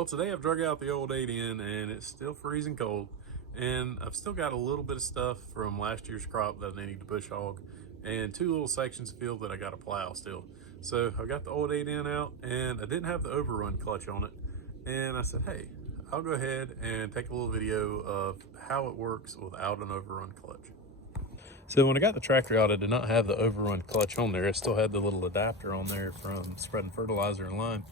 Well, today I've drug out the old 8 in and it's still freezing cold, and I've still got a little bit of stuff from last year's crop that I need to bush hog, and 2 little sections of field that I got to plow still. So I got the old 8 in out, and I didn't have the Overrun clutch on it, and I said, hey, I'll go ahead and take a little video of how it works without an Overrun clutch. So when I got the tractor out, I did not have the Overrun clutch on there. I still had the little adapter on there from spreading fertilizer and lime,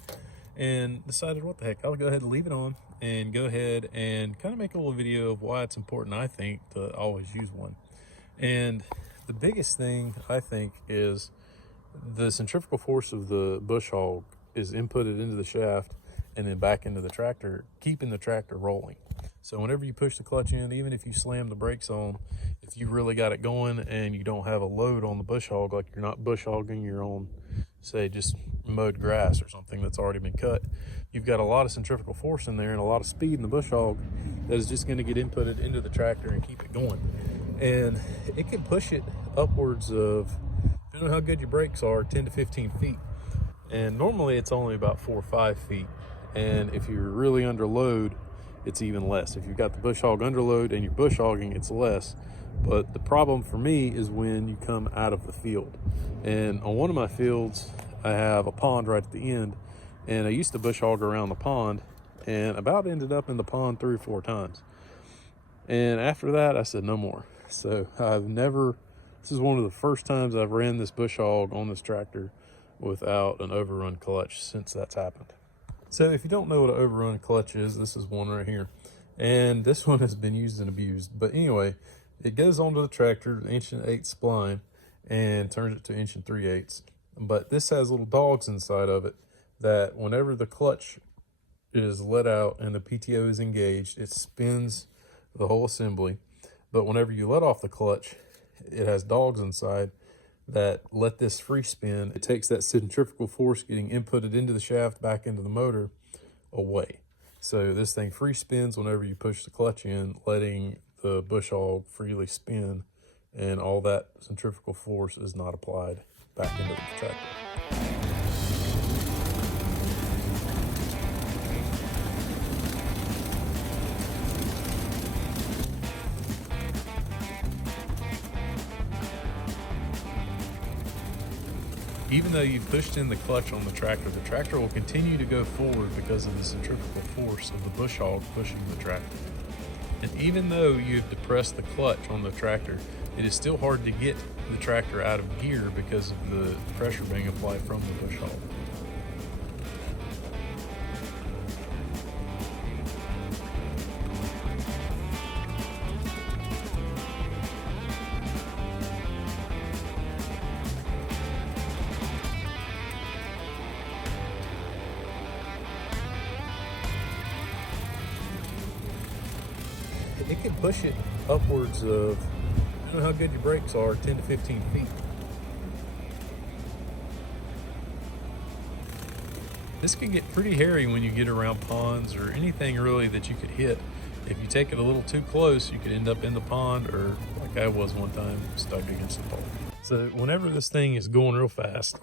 and decided, what the heck, I'll go ahead and leave it on and go ahead and kind of make a little video of why it's important, I think, to always use one. And the biggest thing, I think, is the centrifugal force of the bush hog is inputted into the shaft and then back into the tractor, keeping the tractor rolling. So whenever you push the clutch in, even if you slam the brakes on, if you really got it going and you don't have a load on the bush hog, like you're not bush hogging your own, say, just mowed grass or something that's already been cut, you've got a lot of centrifugal force in there and a lot of speed in the bush hog that is just going to get inputted into the tractor and keep it going. And it can push it upwards of, depending on how good your brakes are, 10 to 15 feet. And normally it's only about 4 or 5 feet. And if you're really under load, it's even less. If you've got the bush hog under load and you're bush hogging, it's less. But the problem for me is when you come out of the field. And on one of my fields, I have a pond right at the end, and I used to bush hog around the pond and about ended up in the pond 3 or 4 times. And after that, I said no more. So this is one of the first times I've ran this bush hog on this tractor without an Overrun clutch since that's happened. So if you don't know what an Overrun clutch is, this is one right here. And this one has been used and abused. But anyway, it goes onto the tractor, 1/8" spline, and turns it to 1 3/8. But this has little dogs inside of it that whenever the clutch is let out and the PTO is engaged, it spins the whole assembly. But whenever you let off the clutch, it has dogs inside that let this free spin. It takes that centrifugal force getting inputted into the shaft back into the motor away. So this thing free spins whenever you push the clutch in, letting the bush hog freely spin, and all that centrifugal force is not applied back into the tractor. Even though you pushed in the clutch on the tractor will continue to go forward because of the centrifugal force of the bush hog pushing the tractor. And even though you've depressed the clutch on the tractor, it is still hard to get the tractor out of gear because of the pressure being applied from the bush hog. It can push it upwards of, I don't know how good your brakes are, 10 to 15 feet. This can get pretty hairy when you get around ponds or anything really that you could hit. If you take it a little too close, you could end up in the pond, or like I was one time, stuck against the pole. So whenever this thing is going real fast,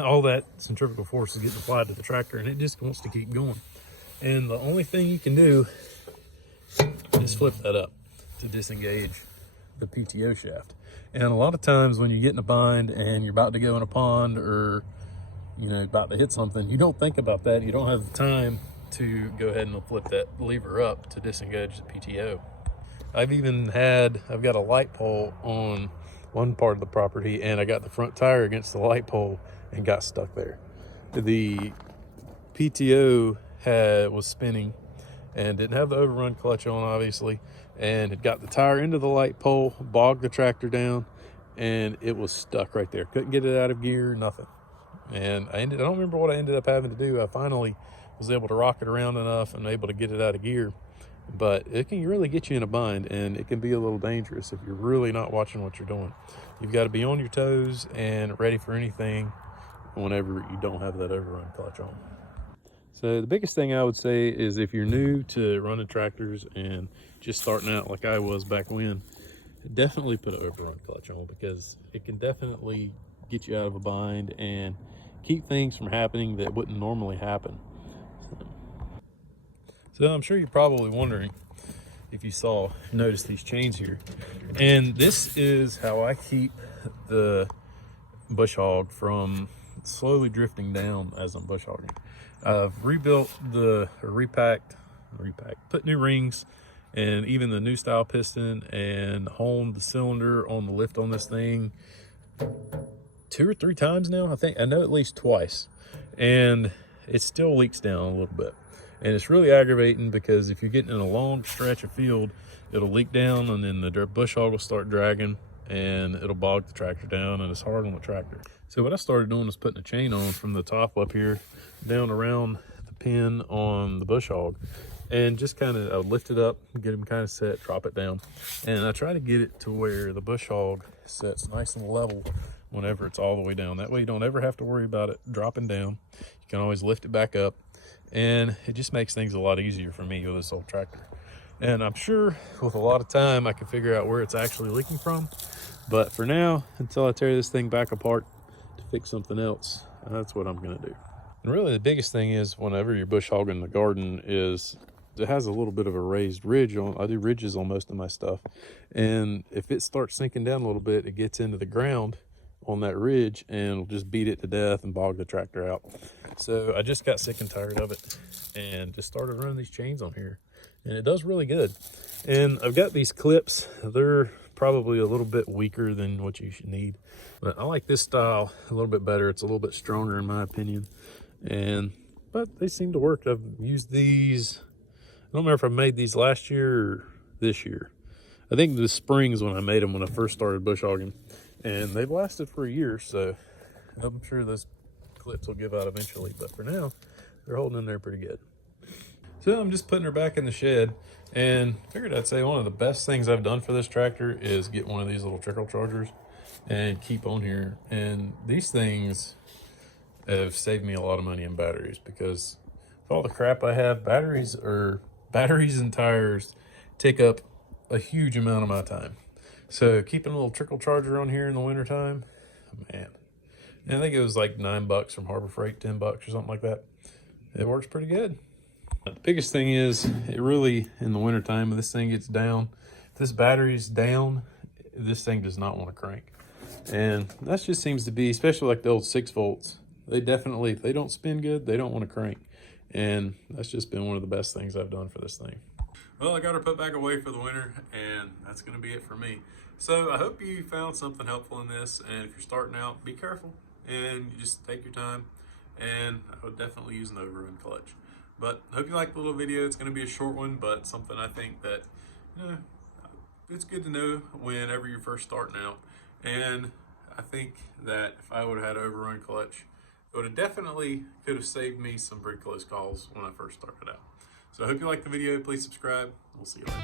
all that centrifugal force is getting applied to the tractor and it just wants to keep going. And the only thing you can do is flip that up to disengage the PTO shaft. And a lot of times when you get in a bind and you're about to go in a pond, or about to hit something, you don't think about that. You don't have the time to go ahead and flip that lever up to disengage the PTO. I've got a light pole on one part of the property, and I got the front tire against the light pole and got stuck there. The PTO was spinning and didn't have the Overrun clutch on, obviously, and it got the tire into the light pole, bogged the tractor down, and it was stuck right there. Couldn't get it out of gear, nothing. And I don't remember what I ended up having to do. I finally was able to rock it around enough and able to get it out of gear. But it can really get you in a bind, and it can be a little dangerous if you're really not watching what you're doing. You've got to be on your toes and ready for anything whenever you don't have that Overrun clutch on. So the biggest thing I would say is, if you're new to running tractors and just starting out like I was back when, definitely put an Overrun clutch on, because it can definitely get you out of a bind and keep things from happening that wouldn't normally happen. So I'm sure you're probably wondering if you notice these chains here. And this is how I keep the bush hog from slowly drifting down as I'm bush hogging. I've repacked, put new rings and even the new style piston, and honed the cylinder on the lift on this thing 2 or 3 times now. I know at least twice, and it still leaks down a little bit. And it's really aggravating because if you're getting in a long stretch of field, it'll leak down, and then the bush hog will start dragging and it'll bog the tractor down, and it's hard on the tractor. So what I started doing was putting a chain on from the top up here down around the pin on the bush hog, and just kind of, I would lift it up, get him kind of set, drop it down, and I try to get it to where the bush hog sets nice and level whenever it's all the way down. That way you don't ever have to worry about it dropping down. You can always lift it back up, and it just makes things a lot easier for me with this old tractor. And I'm sure with a lot of time I can figure out where it's actually leaking from, but for now, until I tear this thing back apart to fix something else, that's what I'm gonna do. And really the biggest thing is, whenever you're bush hogging the garden, is it has a little bit of a raised ridge on. I do ridges on most of my stuff, and if it starts sinking down a little bit, it gets into the ground on that ridge and will just beat it to death and bog the tractor out. So I just got sick and tired of it and just started running these chains on here, and it does really good. And I've got these clips. They're probably a little bit weaker than what you should need, but I like this style a little bit better. It's a little bit stronger in my opinion, but they seem to work. I've used these, I don't remember if I made these last year or this year. I think the spring's when I made them, when I first started bush hogging, and they've lasted for a year, so I'm sure those clips will give out eventually, but for now they're holding in there pretty good. So I'm just putting her back in the shed, and figured I'd say one of the best things I've done for this tractor is get one of these little trickle chargers and keep on here. And these things have saved me a lot of money in batteries, because with all the crap I have, batteries and tires take up a huge amount of my time. So keeping a little trickle charger on here in the wintertime, man, and I think it was like $9 from Harbor Freight, $10 or something like that. It works pretty good. The biggest thing is, it really, in the wintertime, when this thing gets down, if this battery's down, this thing does not want to crank. And that just seems to be, especially like the old 6 volts, they definitely, if they don't spin good, they don't want to crank. And that's just been one of the best things I've done for this thing. Well, I got her put back away for the winter, and that's going to be it for me. So I hope you found something helpful in this, and if you're starting out, be careful and you just take your time, and I would definitely use an Overrun clutch. But I hope you liked the little video. It's going to be a short one, but something I think that, you know, it's good to know whenever you're first starting out. And I think that if I would have had Overrun clutch, it would have definitely could have saved me some pretty close calls when I first started out. So I hope you liked the video. Please subscribe. We'll see you later.